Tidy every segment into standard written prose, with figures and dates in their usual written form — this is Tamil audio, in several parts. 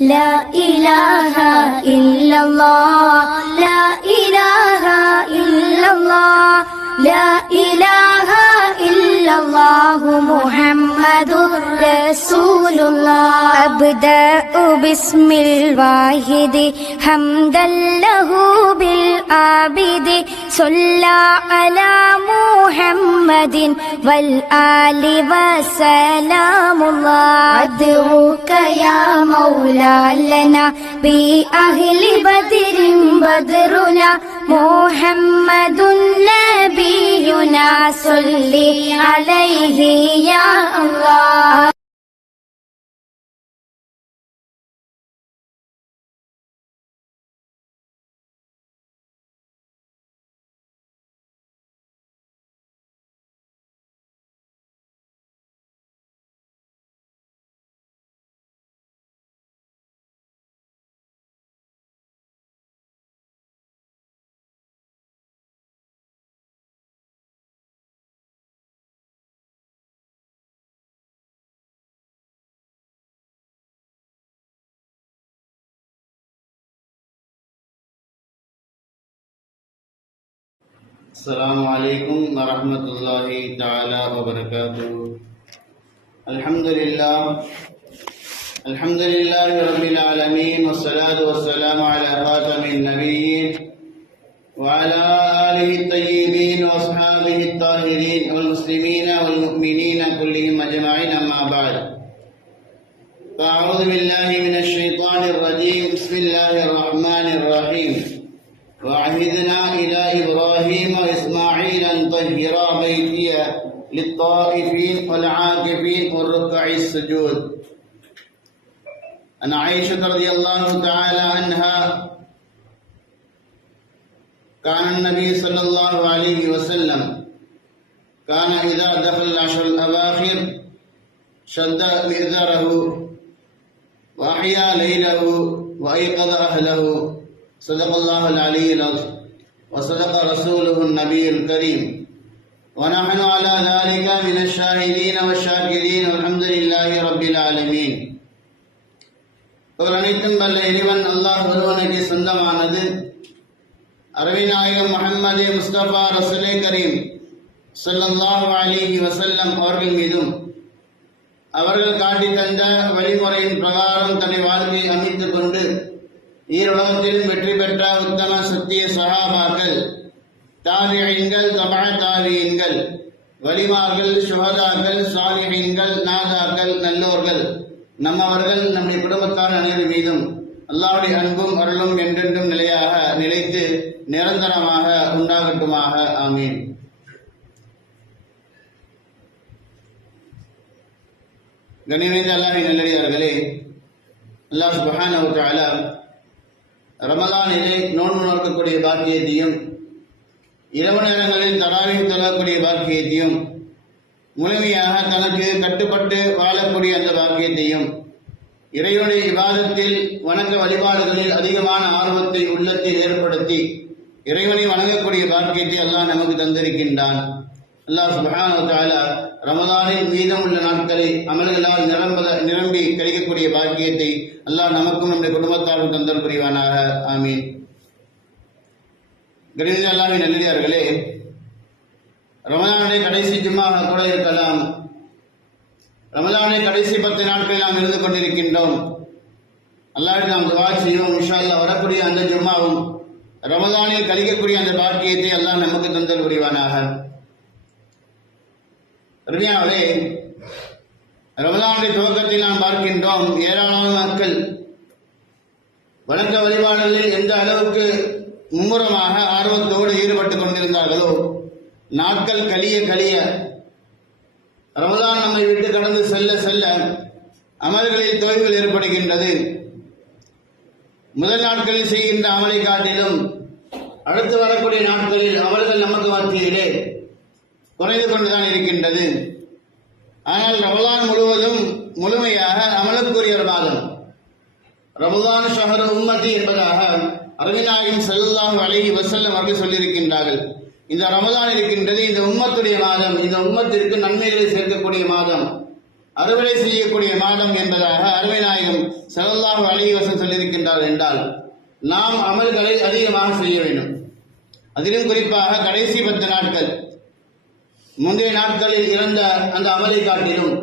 لا إله إلا الله لا إله إلا الله لا إله إلا الله محمد رسول الله أبدأ باسم الواحد حمدا له بالعابد صلى على محمد والآل وسلام الله أدعوك يا مولا لنا بأهل بدر بدرنا محمد نبينا صل عليه يا الله. السلام عليكم ورحمة الله تعالى وبركاته. الحمد لله رب العالمين والصلاة والسلام على خاتم النبيين وعلى آله الطيبين وأصحابه الطاهرين والمسلمين والمؤمنين كلهم أجمعين أما بعد فأعوذ بالله من الشيطان الرجيم. بسم الله الرحمن الرحيم. وعهدنا إلى إبراهيم وإسماعيل أن طهرا بيتي للطائفين والعاكفين والركع السجود. عن عائشة رضي الله تعالى عنها كان النبي صلى الله عليه وسلم كان إذا دخل العشر الأواخر شد مئزره وأحيا ليله وأيقظ أهله. صدق الله العلي العظيم وصدق رسوله النبي الكريم ونحن على ذلك من الشاهدين والشاكرين والحمد لله رب العالمين. அனைத்தும் வல்ல இறைவன் அல்லாஹ் ஒருவனுக்கு சொந்தமானது. அரவிநாயகம் முஹம்மது முஸ்தபா ரசூலே கரீம் ஸல்லல்லாஹு அலைஹி வஸல்லம் அவர்கள் மீதும் அவர்கள் காட்டி தந்த வழிமுறையின் பிரகாரம் தன்னை வாழ்க்கையை அமைத்துக் கொண்டு ஈருலகத்திலும் வெற்றி பெற்ற உத்தம சத்திய சஹாபாக்கள், தாபிஈன்கள், தபஅ தாபிஈன்கள், வலிமார்கள், சுஹதாக்கள், சாலிஹீன்கள், நாதாக்கள், நல்லோர்கள், நம்மவர்கள், நம்முடைய குடும்பத்தார் அனைவர் மீதும் அல்லாஹ்வுடைய அன்பும் அருளும் என்றென்றும் நிலையாக நிலைத்து நிரந்தரமாக உண்டாகட்டுமாக. ஆமீன். கண்ணியமிக்க அல்லாஹ்வின் நல்லடியார்களே, அல்லாஹ் சுப்ஹானஹு வ தஆலா ரமலானிலே நோன்பு நோக்கக்கூடிய பாக்கியத்தையும் இரவு நேரங்களில் தராவீஹ் தொழக்கூடிய பாக்கியத்தையும் முழுமையாக தனக்கு கட்டுப்பட்டு வாழக்கூடிய அந்த பாக்கியத்தையும் இறைவனுடைய இபாதத்தில் வணக்க வழிபாடுகளில் அதிகமான ஆர்வத்தை உள்ளத்தில் ஏற்படுத்தி இறைவனை வணங்கக்கூடிய பாக்கியத்தை அல்லாஹ் நமக்கு தந்திருக்கின்றான். அல்லாஹ் சுப்ஹானஹு வ தஆலா ரமலானில் மீதமுள்ள நாட்களை அமல்களால் நிரம்பி கிடைக்கக்கூடிய பாக்கியத்தை அல்லாஹ் நமக்கும் நம்முடைய குடும்பத்தாரும் தந்தல் புரிவானாக. ஆமீன். கணித அல்லாஹ்வின் நல்லடியார்களே, ரமலானுடைய கடைசி ஜும்மாக கூட இருக்கலாம். ரமலானுடைய கடைசி 10 நாட்களில் நாம் இருந்து கொண்டிருக்கின்றோம். அல்லாஹ்விடம் நாம் துஆ செய்வோம். இன்ஷா அல்லாஹ் வரக்கூடிய அந்த ஜும்மாவும் ரமலானில் கழிக்கக்கூடிய அந்த பாக்கியத்தை அல்லாஹ் நமக்கு தந்தல் புரிவானாக. அருமையானவர்களே, ரமலானுடைய துவக்கத்தில் நாம் பார்க்கின்றோம், ஏராளமான மக்கள் வணக்க வழிபாடுகளில் எந்த அளவுக்கு மும்முரமாக ஆர்வத்தோடு ஈடுபட்டுக் கொண்டிருந்தார்களோ, நாட்கள் கழிய ரமலான் நம்மை விட்டு கடந்து செல்ல செல்ல அமல்களில் தொய்வுகள் ஏற்படுகின்றது. முதல் நாட்களில் செய்கின்ற அமலை காட்டிலும் அடுத்து வரக்கூடிய நாட்களில் அமல்கள் நமக்கு மத்தியிலே குறைந்து கொண்டுதான் இருக்கின்றது. ஆனால் ரமலான் முழுவதும் முழுமையாக அமலுக்குரிய ஒரு மாதம். ரமலான் ஷஹரு உம்மதி என்பதாக அரவிநாயகம் ஸல்லல்லாஹு அலைஹி வஸல்லம் அவர்கள் சொல்லியிருக்கின்றார்கள். இந்த ரமலான் இருக்கின்றது இந்த உம்மத்துடைய மாதம், இந்த உம்மத்திற்கு நன்மைகளை சேர்க்கக்கூடிய மாதம். அறுவடை செய்யக்கூடிய மாதம் என்பதாக அருமை நாயகம் ஸல்லல்லாஹு அலைஹி வஸல்லம் சொல்லியிருக்கின்றார் என்றால் நாம் அமல்களை அதிகமாக செய்ய வேண்டும். அதிலும் குறிப்பாக கடைசி 10 நாட்கள் முந்தைய நாட்களில் இருந்த அந்த அமலை காட்டிலும்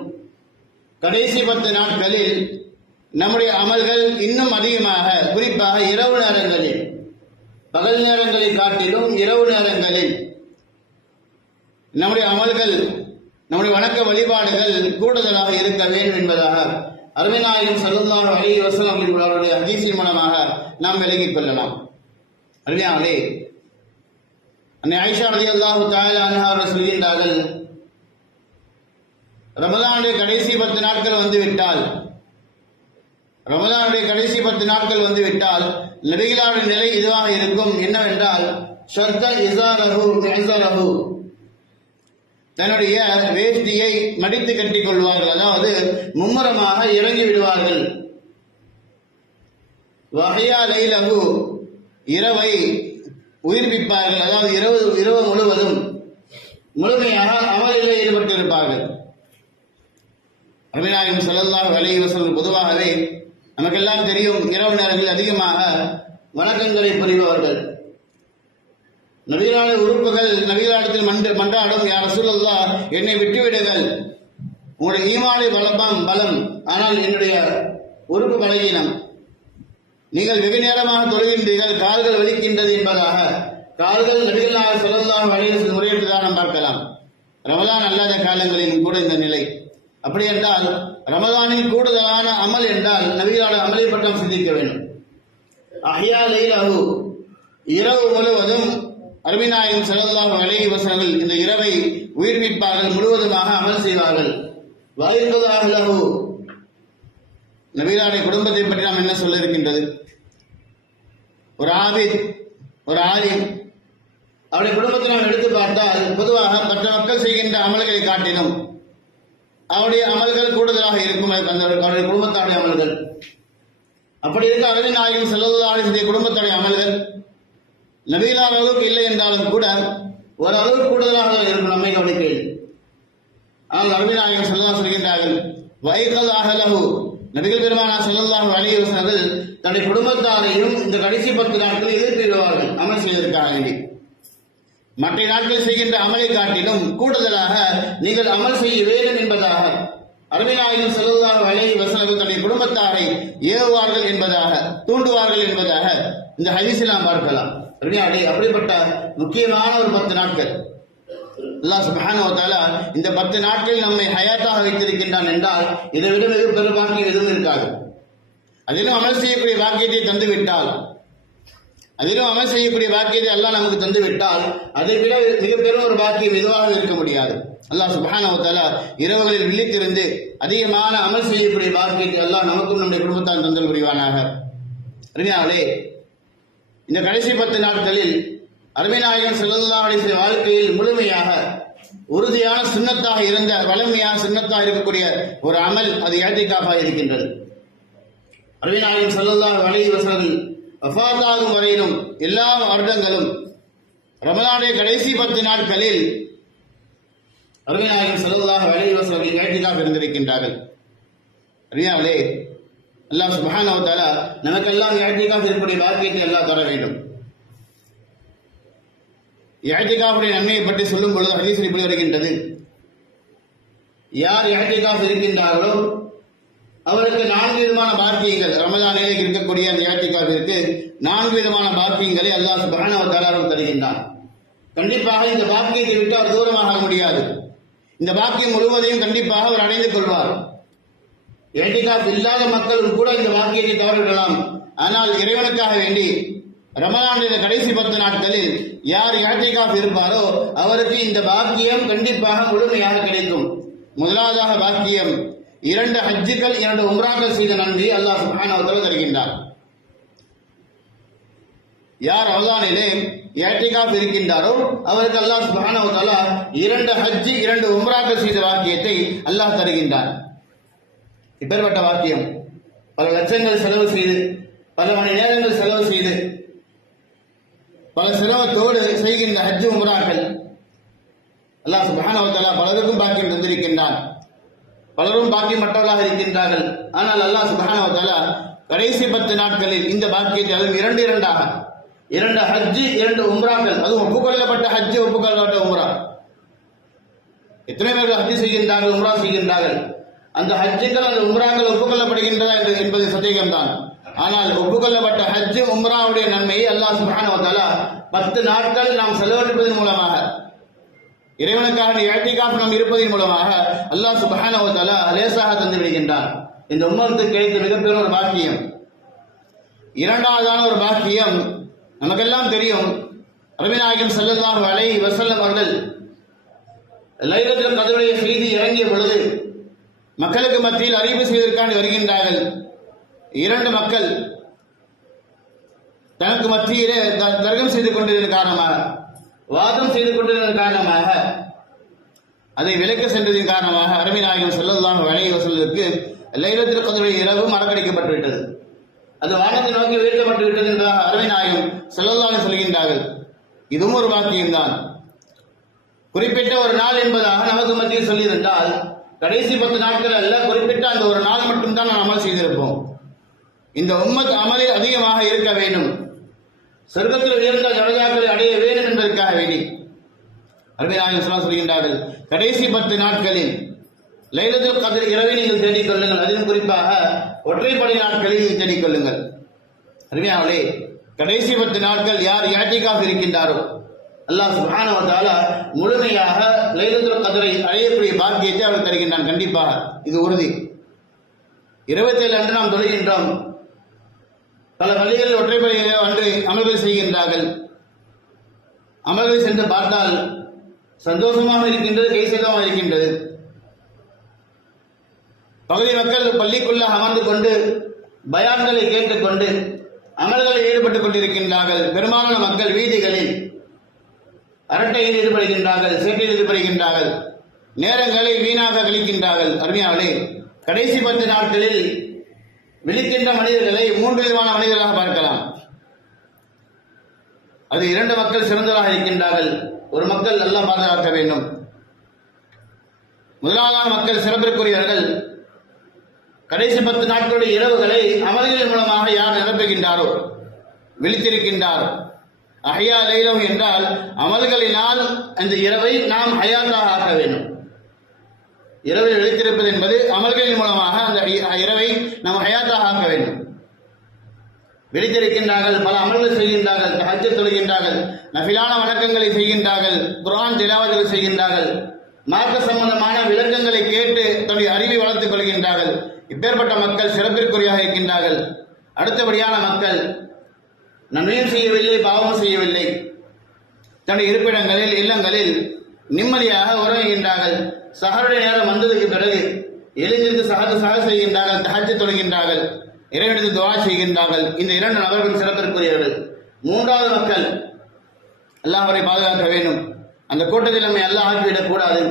கடைசி 10 நாட்களில் நம்முடைய அமல்கள் இன்னும் அதிகமாக, குறிப்பாக இரவு நேரங்களில், பகல் நேரங்களை காட்டிலும் இரவு நேரங்களில் நம்முடைய அமல்கள், நம்முடைய வணக்க வழிபாடுகள் கூடுதலாக இருக்க வேண்டும் என்பதாக அருமை நாயகம் ஸல்லல்லாஹு அலைஹி வஸல்லம் அவர்களுடைய ஹதீஸின் மூலமாக நாம் விளங்கிக் கொள்ளலாம். அருமையானே, அன்னை ஆயிஷா ரலியல்லாஹு தஆலா அன்ஹா அவர்கள் சொல்கின்றார்கள், ரமலானுடைய கடைசி 10 நாட்கள் வந்துவிட்டால், ரமலானுடைய கடைசி 10 நாட்கள் வந்துவிட்டால் நபிகளாருடைய நிலை இதுவாக இருக்கும். என்னவென்றால், ஷத்த இஸாரஹு மிஸரஹு, தன்னுடைய வேஷ்டியை மடித்து கட்டிக் கொள்வார்கள், அதாவது மும்முரமாக இறங்கி விடுவார்கள். வஹியா லைலஹு, இரவை உயிர்ப்பிப்பார்கள், அதாவது இரவு முழுவதும் முழுமையாக அமலில் ஈடுபட்டிருப்பார்கள். நபி நாயகம் ஸல்லல்லாஹு அலைஹி வஸல்லம் பொதுவாகவே நமக்கெல்லாம் தெரியும், இரவு நேரங்களில் அதிகமாக வணக்கங்களை புரிபவர்கள். நபிகளாருடைய உறுப்புகள் நபிகளாரிடத்தில் மன்றாடும், யா ரசூலல்லாஹ், என்னை விட்டுவிடுங்கள், உங்களுடைய ஈமானை பலம், ஆனால் என்னுடைய உறுப்பு பலகீனம், நீங்கள் வெகு நேரமாக தொழுகின்றீர்கள், கால்கள் வலிக்கின்றது என்பதாக கால்கள் நபிகள் ஸல்லல்லாஹு அலைஹி வஸல்லம் முறையிட்டுதான் நாம் பார்க்கலாம். ரமலான் அல்லாத காலங்களிலும் கூட இந்த நிலை. அப்படி என்றால் ரமலானின் கூடுதலான அமல் என்றால் நபிகளாருடைய அமலை பற்றி நாம் சிந்திக்க வேண்டும். அஹ்யா லைலஹு, இரவு முழுவதும் அருமை நாயகம் ஸல்லல்லாஹு அலைஹி வஸல்லம் இந்த இரவை உயிர்ப்பிப்பார்கள், முழுவதுமாக அமல் செய்வார்கள். வயன்கது அஹ்லஹு, நபிகளாருடைய குடும்பத்தை பற்றி நாம் என்ன சொல்ல இருக்கின்றது? ஒரு ஆபித், ஒரு ஆலிம், அவருடைய குடும்பத்தை நாம் எடுத்து பார்த்தால் பொதுவாக மற்ற மக்கள் செய்கின்ற அமல்களை காட்டிலும் அவருடைய அமல்கள் கூடுதலாக இருக்கும். அவருடைய குடும்பத்தாருடைய அமல்கள் அப்படி இருக்க அருமை நாயகம் ஸல்லல்லாஹு அலைஹி வஸல்லம் குடும்பத்தாருடைய அமல்கள் நபிகளார் அளவுக்கு இல்லை என்றாலும் கூட ஒரு அளவு கூடுதலாக இருக்கும் நம்மை கவனிக்கையில். ஆனால் அருமை நாயகம் ஸல்லல்லாஹு சொல்கின்றார்கள், வயகல் அஹலஹு, நபிகள் பெருமானார் ஸல்லல்லாஹு அலைஹி வஸல்லம் தன்னுடைய குடும்பத்தாரையும் இந்த கடைசி 10 நாட்களில் எதிர்ப்பிடுவார்கள் அமல் செய்வதற்காக வேண்டி. மற்ற நாட்கள் செய்கின்ற அமலை காட்டிலும் கூடுதலாக நீங்கள் அமல் செய்ய வேண்டும் என்பதாக அருமை நாயகம் ஸல்லல்லாஹு அலைஹி வஸல்லம் தன்னுடைய குடும்பத்தாரை ஏவுவார்கள் என்பதாக, தூண்டுவார்கள் என்பதாக இந்த ஹதீஸில் நாம் பார்க்கலாம். அப்படிப்பட்ட முக்கியமான ஒரு 10 நாட்கள் அல்லாஹ் சுப்ஹானஹு வ தஆலா இந்த 10 நாட்களில் நம்மை ஹயாத்தாக வைத்திருக்கின்றான் என்றால் இதை விட மிக பெரும் பாக்கியம் எதுவும் இருக்காது. அதிலும் அமல் செய்யக்கூடிய பாக்கியத்தை தந்துவிட்டால், அதிலும் அமல் செய்யக்கூடிய பாக்கியத்தை அல்லாஹ் நமக்கு தந்துவிட்டால் அதை விட மிக பெரும் ஒரு பாக்கியம் எதுவாக இருக்க முடியாது. அல்லாஹ் சுப்ஹானஹு வ தஆலா இரவுகளில் விழித்திருந்து அதிகமான அமல் செய்யக்கூடிய பாக்கியத்தை அல்லாஹ் நமக்கும் நம்முடைய குடும்பத்தார் தந்தல் புரிவானாக. அருமையானவர்களே, இந்த கடைசி 10 நாட்களில் அருமை நாயகம் ஸல்லல்லாஹு அலைஹி வஸல்லம் வாழ்க்கையில் முழுமையாக உறுதியான சுன்னத்தாக இருந்த, வலிமையான சுன்னத்தாக இருக்கக்கூடிய ஒரு அமல் அது இஅ்திகாஃபாக இருக்கின்றது. அருமை நாயகம் ஸல்லல்லாஹு அலைஹி வஸல்லம் வஃபாத்தாகும் வரையிலும் எல்லா வருடங்களும் ரமலானுடைய கடைசி 10 நாட்களில் அருமை நாயகம் ஸல்லல்லாஹு அலைஹி வஸல்லம் இஅ்திகாஃப் இருந்திருக்கின்றார்கள். அருமையானவர்களே, அல்லாஹ் சுப்ஹானஹு வ தஆலா நமக்கெல்லாம் இஅ்திகாஃப் இருக்கக்கூடிய பாக்கியத்தை அல்லாஹ் தர வேண்டும். இஅ்திகாஃபுடைய நன்மையை பற்றி சொல்லும் பொழுது ஹதீஸில் இப்படி வருகின்றது, யார் இஅ்திகாஃப் இருக்கின்றார்களோ அவருக்கு 4 விதமான பாக்கியங்கள், ரமலானிலே இருக்கக்கூடிய அந்த இஅ்திகாஃபிற்கு 4 விதமான பாக்கியங்களை அல்லாஹ் சுப்ஹானஹு வ தஆலா தருகின்றான். கண்டிப்பாக இந்த பாக்கியத்தை விட்டு அவர் தூரமாக முடியாது. இந்த பாக்கியம் முழுவதையும் கண்டிப்பாக அவர் அடைந்து கொள்வார். இஅ்திகாஃப் இல்லாத மக்களும் கூட இந்த பாக்கியத்தை தவறவிடலாம். ஆனால் இறைவனுக்காக வேண்டி ரமலானுடைய கடைசி 10 நாட்களில் யார் இஅ்திகாஃப் இருப்பாரோ அவருக்கு இந்த பாக்கியம் கண்டிப்பாக முழுமையாக கிடைக்கும். முதலாவதாக பாக்கியம் 2 ஹஜ்ஜுகள் 2 உம்ராக்கள் செய்த நன்றி அல்லாஹ் சுப்ஹானஹு வ தஆலா தருகின்றார். யார் ரமலானிலே இஅ்திகாஃப் இருக்கின்றாரோ அவருக்கு அல்லாஹ் சுப்ஹானஹு வ தஆலா 2 ஹஜ் 2 உம்ராக்கள் செய்த வாக்கியத்தை அல்லாஹ் தருகின்றார். இப்பேற்பட்ட வாக்கியம் பல லட்சங்கள் செலவு செய்து, பல மணி நேரங்கள் செலவு செய்து, பல செலவத்தோடு செய்கின்ற ஹஜ் உம்ராக்கள் அல்லாஹ் சுப்ஹானஹு வ தஆலா பலருக்கும் பாக்கியம் தந்திருக்கின்றான். பலரும் பாக்கியமற்றவர்களாக இருக்கின்றார்கள். ஆனால் அல்லாஹ் சுப்ஹானஹு வ தஆலா கடைசி 10 நாட்களில் இந்த பாக்கியத்தை அதுவும் இரண்டாக 2 ஹஜ்ஜி 2 உம்ராக்கள், அதுவும் ஒப்புக்கொள்ளப்பட்ட ஹஜ்ஜி ஒப்புக்கொள்ளப்பட்ட உம்ரா. எத்தனை பேர்கள் ஹஜ்ஜி செய்கின்றார்கள், உம்ரா செய்கின்றார்கள். அந்த ஹஜ்ஜுகள் அந்த உம்ராக்கள் ஒப்புக்கொள்ளப்படுகின்றதா என்பது சந்தேகம்தான். ஆனால் ஒப்புக்கொள்ளப்பட்ட ஹஜ்ஜு உம்ராவுடைய நன்மையை அல்லாஹ் சுப்ஹானஹு வ தஆலா 10 நாட்கள் நாம் செலவழிப்பதன் மூலமாக, இறைவனுக்காக இஅ்திகாஃப் நாம் இருப்பதன் மூலமாக அல்லாஹ் சுப்ஹானஹு வ தஆலா லேசாக தந்து விடுகின்றான். இந்த உம்மத்துக்கு கிடைத்த மிகப்பெரிய ஒரு பாக்கியம். இரண்டாவதான ஒரு பாக்கியம் நமக்கெல்லாம் தெரியும். நபி நாயகம் ஸல்லல்லாஹு அலைஹி வஸல்லம் அவர்கள் லைலத்துல் கத்ருடைய செய்தி இறங்கிய பொழுது மக்களுக்கு மத்தியில் அறிவு செய்வதற்காக வருகின்றார்கள். 2 மக்கள் தனக்கு மத்தியிலே தர்க்கம் செய்து கொண்டிருந்த காரணமாக, வாதம் செய்து கொண்டிருந்த காரணமாக, அதை விலக்க சென்றதின் காரணமாக நபி நாயகம் ஸல்லல்லாஹு அலைஹி வஸல்லமுக்கு லைலத்துல் கத்ருடைய இரவு மறக்கடிக்கப்பட்டு விட்டது. அது வானத்தை நோக்கி உயர்த்தப்பட்டு விட்டது என்றாக நபி நாயகம் ஸல்லல்லாஹு அலைஹி சொல்கின்றார்கள். இதுவும் ஒரு வாக்கியம்தான். குறிப்பிட்ட ஒரு நாள் என்பதாக நமக்கு மத்தியில் சொல்லியிருந்தால் கடைசி 10 நாட்கள் அல்ல, குறிப்பிட்ட அந்த ஒரு நாள் மட்டும்தான் நாம் அமல் செய்திருப்போம். இந்த உம்மத் அமலில் அதிகமாக இருக்க வேண்டும், சொர்க்கத்தில் உயர்ந்த தரஜாக்களை அடைய வேண்டும் என்பதற்காக வேண்டி நபி நாயகம் ஸல்லல்லாஹு அலைஹி சொல்கின்றார்கள், கடைசி 10 நாட்களில் லைலத்துல் கத்ர் இரவை நீங்கள் தேடிக் கொள்ளுங்கள். அதிலும் குறிப்பாக ஒற்றைப்படை நாட்களில் நீங்கள் தேடிக் கொள்ளுங்கள். அருமையானவர்களே, கடைசி 10 நாட்கள் யார் இஅ்திகாஃப் இருக்கின்றாரோ அல்லாஹ் சுப்ஹானஹு வ தஆலா முழுமையாக லைலத்துல் கத்ரை அடையக்கூடிய பாக்கியத்தை அவர் தருகின்றான். கண்டிப்பாக இது உறுதி. 27 அன்று நாம் தொழுகின்றோம். பல பள்ளிகளில் ஒற்றைப்படை அன்று அமல்கள் செய்கின்றார்கள். அமல்களை சென்று பார்த்தால் சந்தோஷமாக இருக்கின்றது, கைசேதமாக இருக்கின்றது. பகுதி மக்கள் பள்ளிக்குள்ள அமர்ந்து கொண்டு பயான்களை கேட்டுக்கொண்டு அமல்களில் ஈடுபட்டுக் கொண்டிருக்கின்றார்கள். பெரும்பாலான மக்கள் வீதிகளில் அரட்டையில் ஈடுபடுகின்றார்கள், சேட்டில் ஈடுபடுகின்றார்கள், நேரங்களை வீணாக கழிக்கின்றார்கள். அருமையானவர்களே, கடைசி 10 நாட்களில் விழிக்கின்ற மனிதர்களை 3 விதமான மனிதர்களாக பார்க்கலாம். அது 2 மக்கள் சிறந்தவராக இருக்கின்றார்கள். ஒரு மக்கள் அல்லாஹ் பாதுகாக்க வேண்டும். முதலாவது மக்கள் சிறப்பிற்குரியவர்கள். கடைசி 10 நாட்களுடைய இரவுகளை அமல்களின் மூலமாக யார் நிரப்புகின்றாரோ, விழித்திருக்கின்றார். அஹ்யா லைலஹு என்றால் அமல்களினால் அந்த இரவை நாம் ஹயாத்தாக ஆக்க வேண்டும். இரவில் விழித்திருப்பது என்பது அமல்களின் மூலமாக அந்த இரவை நாம் ஹயாத்தாக ஆக்க வேண்டும். விழித்திருக்கின்றார்கள், பல அமல்கள் செய்கின்றார்கள், தஹஜ்ஜத் தொழுகின்றார்கள், நஃபிலான வணக்கங்களை செய்கின்றார்கள், குர்ஆன் திலாவத்துகள் செய்கின்றார்கள், மார்க்க சம்பந்தமான விளக்கங்களை கேட்டு தன்னுடைய அறிவை வளர்த்துக் கொள்கின்றார்கள். இப்பேற்பட்ட மக்கள் சிறப்பிற்குரியாக இருக்கின்றார்கள். அடுத்தபடியான மக்கள் நன்மையும் செய்யவில்லை, பாவமும் செய்யவில்லை, தன்னுடைய இருப்பிடங்களில் இல்லங்களில் நிம்மதியாக உறங்குகின்றார்கள். சஹருடைய நேரம் வந்ததுக்கு பிறகு எழுந்திருந்து சஹ செய்கின்றார்கள், தஹஜ்ஜத் தொழுகின்றார்கள், இறைவனுக்கு துஆ செய்கின்றார்கள். இந்த 2 நபர்கள் சிறப்பிற்குரியவர்கள். 3வது மக்கள், அல்லாஹ் அவரை பாதுகாக்க வேண்டும். அந்த கூட்டத்தில் நம்மை அல்லாஹ் ஆக்கிவிடக் கூடாது.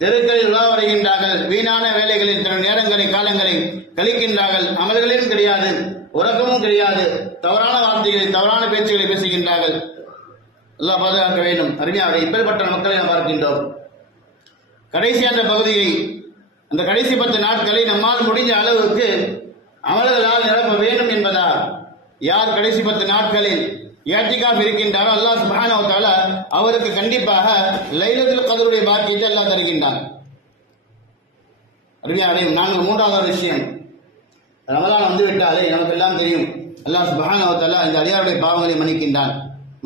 தெருக்களில் உலா வருகின்றார்கள், வீணான வேலைகளில் தன் நேரங்களை காலங்களை கழிக்கின்றார்கள், அமல்களிலும் கிடையாது, உறக்கமும் கிடையாது, தவறான வார்த்தைகளை தவறான பேச்சுகளை பேசுகின்றார்கள். அல்லாஹ் பாதுகாக்க வேண்டும். அருமையாக இப்படிப்பட்ட மக்களை நாம் பார்க்கின்றோம். கடைசி அந்த பகுதியை, அந்த கடைசி 10 நாட்களை நம்மால் முடிஞ்ச அளவுக்கு அமல்களால் நிரப்ப வேண்டும் என்பதா யார் கடைசி 10 நாட்களில் இஅ்திகாஃப் இருக்கின்றாரோ அல்லாஹ் சுப்ஹானஹு வ தஆலா அவருக்கு கண்டிப்பாக லைலத்துல் கத்ருடைய பாக்கியத்தை அல்லாஹ் தருகின்றான். அருமையானே, நாங்கள் 3வது விஷயம், ரமலான் வந்துவிட்டாலே நமக்கு எல்லாம் தெரியும், அல்லாஹ் சுப்ஹானஹு வ தஆலா இந்த அடியாருடைய பாவங்களை மன்னிக்கின்றான்.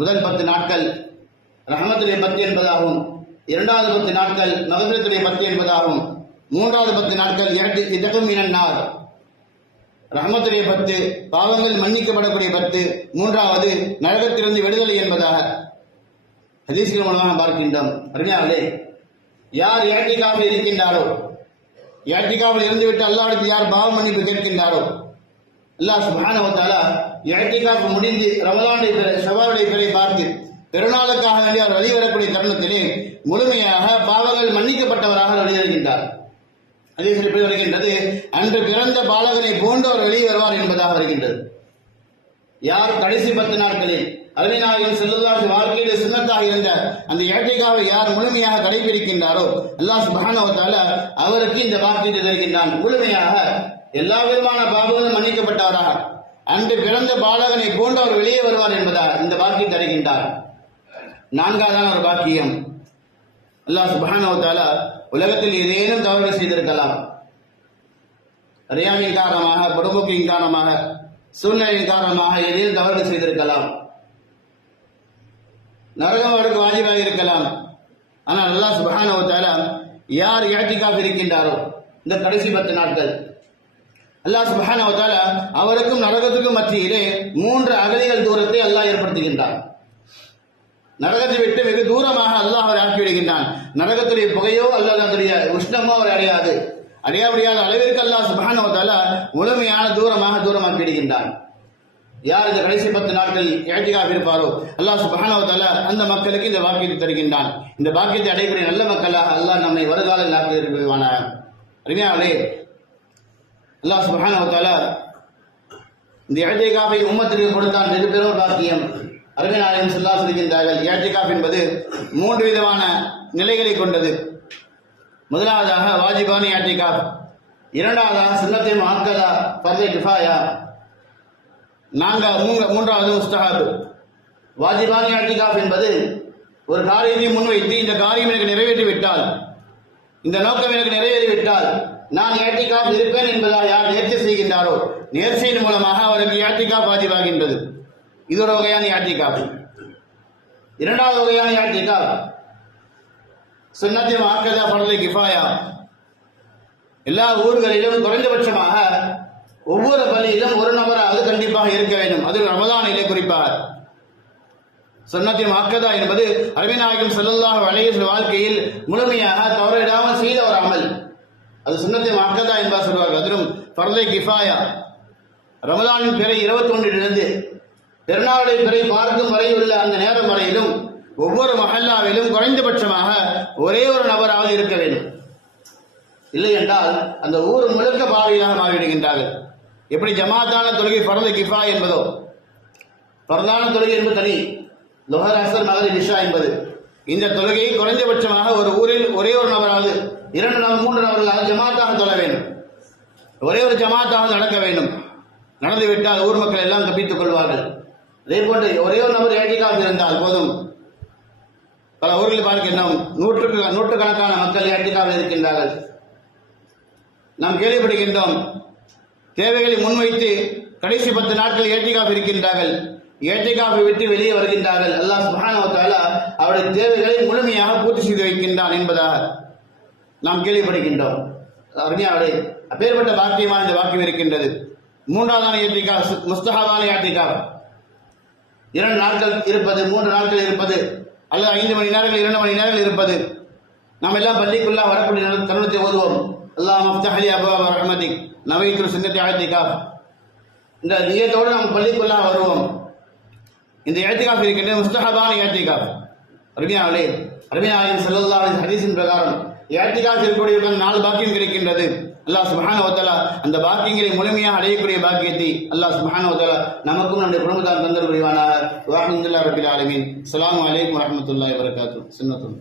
முதல் 10 நாட்கள் ரஹ்மத்துடைய 10 என்பதாகவும், 2வது 10 நாட்கள் மக்ஃபிரத்துடைய 10 என்பதாகவும், 3வது 10 நாட்கள் இதகம் மினன் நார், ரஹ்மத்துடைய 10, பாவங்கள் மன்னிக்கப்படக்கூடிய 10, 3வது நரகத்திலிருந்து விடுதலை என்பதாக ஹதீஸ்கள் மூலமாக பார்க்கின்றோம். அருமையானவர்களே, யார் இஅ்திகாஃபில் இருக்கின்றாரோ, இஅ்திகாஃபில் இருந்துவிட்டு அல்லாஹ்விடத்தில் யார் பாவ மன்னிப்பு கேட்கின்றாரோ, அல்லாஹ் சுப்ஹானஹு வ தஆலா இஅ்திகாஃப் முடிந்து ரமலானுடைய ஷவாலுடைய பிறை பார்த்து பெருநாளுக்காக வேண்டி அவர் வெளிவரக்கூடிய தருணத்திலே முழுமையாக பாவங்கள் மன்னிக்கப்பட்டவராக வெளிவருகின்றார். ஹதீஸில் எப்படி வருகின்றது, அன்று பிறந்த பாலகனை போன்று அவர் வெளியே வருவார் என்பதாக வருகின்றது. யார் கடைசி 10 நாட்களில் அருமைநாயகம் ஸல்லல்லாஹு வாழ்க்கையில சுன்னத்தாக இருந்த அந்த இஅ்திகாஃபை யார் முழுமையாக கடைபிடிக்கின்றாரோ அல்லாஹ் சுப்ஹானஹு வ தஆலா அவருக்கு இந்த பாக்கியத்தை தருகின்றான். முழுமையாக எல்லா விதமான பாவங்களும் மன்னிக்கப்பட்டவராக அன்று பிறந்த பாலகனை போன்று அவர் வெளியே வருவார் என்பதாக இந்த பாக்கியம் தருகின்றார். நான்காவதான ஒரு பாக்கியம், அல்லாஹ் சுப்ஹானஹு வ தஆலா உலகத்தில் ஏதேனும் தவறு செய்திருக்கலாம், அறியாமையின் காரணமாக, பொடுபோக்கின் காரணமாக, சூழ்நிலையின் காரணமாக ஏதேனும் தவறு செய்திருக்கலாம், நரகம் அவருக்கு வாஜிபாக இருக்கலாம். ஆனால் அல்லாஹ் சுப்ஹானஹு வ தஆலா யார் இஅ்திகாஃப் இருக்கின்றாரோ இந்த கடைசி 10 நாட்கள் அல்லாஹ் சுப்ஹானஹு வ தஆலா அவருக்கும் நரகத்துக்கும் மத்தியிலே 3 அகதிகள் தூரத்தை அல்லாஹ் ஏற்படுத்துகின்றான். நரகத்தை விட்டு வெகு தூரமாக அல்லாஹ் அவரை ஆக்கிவிடுகின்றான். நரகத்துடைய புகையோ அல்லது அதனுடைய உஷ்ணமோ அவர் அடையாது. அடைய முடியாத அளவிற்கு அல்லாஹ் சுப்ஹானஹு வ தஆலா முழுமையான தூரமாக்கி விடுகின்றான். யார் இந்த கடைசி 10 நாட்கள் இஅ்திகாஃப் இருப்பாரோ அல்லாஹ் சுப்ஹானஹு வ தஆலா அந்த மக்களுக்கு இந்த பாக்கியத்தை தருகின்றான். இந்த பாக்கியத்தை அடையக்கூடிய நல்ல மக்களாக அல்லாஹ் நம்மை வருகால ஆக்கி இருப்பானாக. அருமையானவர்களே, அல்லாஹ் சுப்ஹானஹு வ தஆலா இந்த இஅ்திகாஃபை உம்மத்திற்கு கொடுத்தான். வெகு பெரும் பாக்கியம். அருமைநாயகம் ஸல்லல்லாஹு அலைஹி சொல்கின்றார்கள், இஅ்திகாஃப் என்பது 3 விதமான நிலைகளை கொண்டது. முதலாவதாக வாஜிபான இஅ்திகாஃப், இரண்டாவதாக சுன்னத்தே முஅக்கதா ஃபர்து கிஃபாயா, மூன்றாவது முஸ்தஹப். வாஜிபான இஅ்திகாஃப் என்பது ஒரு காரியத்தை முன்வைத்து இந்த காரியம் எனக்கு நிறைவேற்றிவிட்டால், இந்த நோக்கம் எனக்கு நிறைவேறிவிட்டால் நான் இஅ்திகாஃப் இருப்பேன் என்பதாக யார் நேர்ச்சி செய்கின்றாரோ நேர்ச்சியின் மூலமாக அவருக்கு இஅ்திகாஃப் வாஜிபாகின்றது. இது ஒரு வகையான இஅ்திகாஃப். இரண்டாவது வகையான இஅ்திகாஃப் சுன்னத்தே முஅக்கதா ஃபர்து கிஃபாயா. எல்லா ஊர்களிலும் குறைந்தபட்சமாக ஒவ்வொரு பள்ளியிலும் ஒரு நபராவது கண்டிப்பாக இருக்க வேண்டும். அது ரமதானிலே குறிப்பாக. சுன்னத்தே முஅக்கதா என்பது அருமைநாயகம் ஸல்லல்லாஹு அலைஹி வஸல்லம் வாழ்க்கையில் முழுமையாக தவறிடாமல் செய்த ஒரு அமல். அது சுன்னத்தே முஅக்கதா என்பதாக சொல்வார்கள். அதிலும் ஃபர்து கிஃபாயா ரமதானின் பிறை 21 பெருநாளுடைய பிறை பார்க்கும் வரை உள்ள அந்த நேரம் வரையிலும் ஒவ்வொரு மஹல்லாவிலும் குறைந்தபட்சமாக ஒரே ஒரு நபராவது இருக்க வேண்டும். இல்லை என்றால் அந்த ஊர் முழுக்க பாவியாக மாறிவிடுகின்றார்கள். எப்படி ஜமாத்தான தொழுகை ஃபர்து கிஃபாயா என்பதோ, ஃபர்தான தொழுகை என்பது தனி, லுஹர் அஸ்ர் மக்ரிப் இஷா என்பது. இந்த தொழுகை குறைந்தபட்சமாக ஒரு ஊரில் ஒரே ஒரு நபராவது, 2 நபர் 3 நபர்களாக ஜமாத்தாக தொழ வேண்டும். ஒரே ஒரு ஜமாத்தாக நடக்க வேண்டும். நடந்துவிட்டால் ஊர் மக்கள் எல்லாம் தப்பித்துக் கொள்வார்கள். அதே போன்று ஒரே ஒரு நபர் இஅ்திகாஃப் இருந்தால் போதும். பல ஊர்களில் பார்க்கின்றோம், நூற்றுக்கணக்கான மக்கள் இஅ்திகாஃபில் இருக்கின்றார்கள். நாம் கேள்விப்படுகின்றோம், தேவைகளை முன்வைத்து கடைசி 10 நாட்கள் இஅ்திகாஃப் இருக்கின்றார்கள், இஅ்திகாஃபை விட்டு வெளியே வருகின்றார்கள். அல்லாஹ் சுப்ஹானஹு வ தஆலா அவருடைய தேவைகளை முழுமையாக பூர்த்தி செய்து வைக்கின்றான் என்பதாக நாம் கேள்விப்படுகின்றோம். அருமையானவர்களே, அப்பேற்பட்ட பாக்கியமான இந்த பாக்கியம் இருக்கின்றது. மூன்றாவதான இஅ்திகாஃப் முஸ்தஹபான இஅ்திகாஃப். 2 நாட்கள் இருப்பது, 3 நாட்கள் இருப்பது, அல்லது 5 மணி நேரங்கள் 2 மணி நேரங்கள் இருப்பது. நாம் எல்லாம் பள்ளிக்குள்ளே வரக்கூடிய தருணத்தை ஓதுவோம். அல்லாஹ் மஃப்தஹ் லி அப்வாப ரஹ்மதிக் நவைத்து சுன்னத்தி இஅ்திகாஃப். இந்த நியத்தோடு நாம் பள்ளிக்குள்ளாக வருவோம். இந்த இஅ்திகாஃப் இருக்கின்ற முஸ்தஹபான இஅ்திகாஃப். அருமையானவர்களே, அருமைநாயகம் ஸல்லல்லாஹு அலைஹி ஹதீஸின் பிரகாரம் இஅ்திகாஃப் இருக்கக்கூடியவர்கள் 4 பாக்கியம் கிடைக்கின்றது. அல்லாஹ் சுப்ஹானஹு வ தஆலா அந்த பாக்கியங்களை முழுமையாக அடையக்கூடிய பாக்கியத்தை அல்லாஹ் சுப்ஹானஹு வ தஆலா நமக்கும் நம்முடைய குடும்பத்தார் தந்தர் புரிவானாக. வஅல்ஹம்துலில்லாஹி ரப்பில் ஆலமீன். அஸ்ஸலாமு அலைக்கும் வரஹ்மத்துல்லாஹி வபரகாத்துஹு. சுன்னத்துல்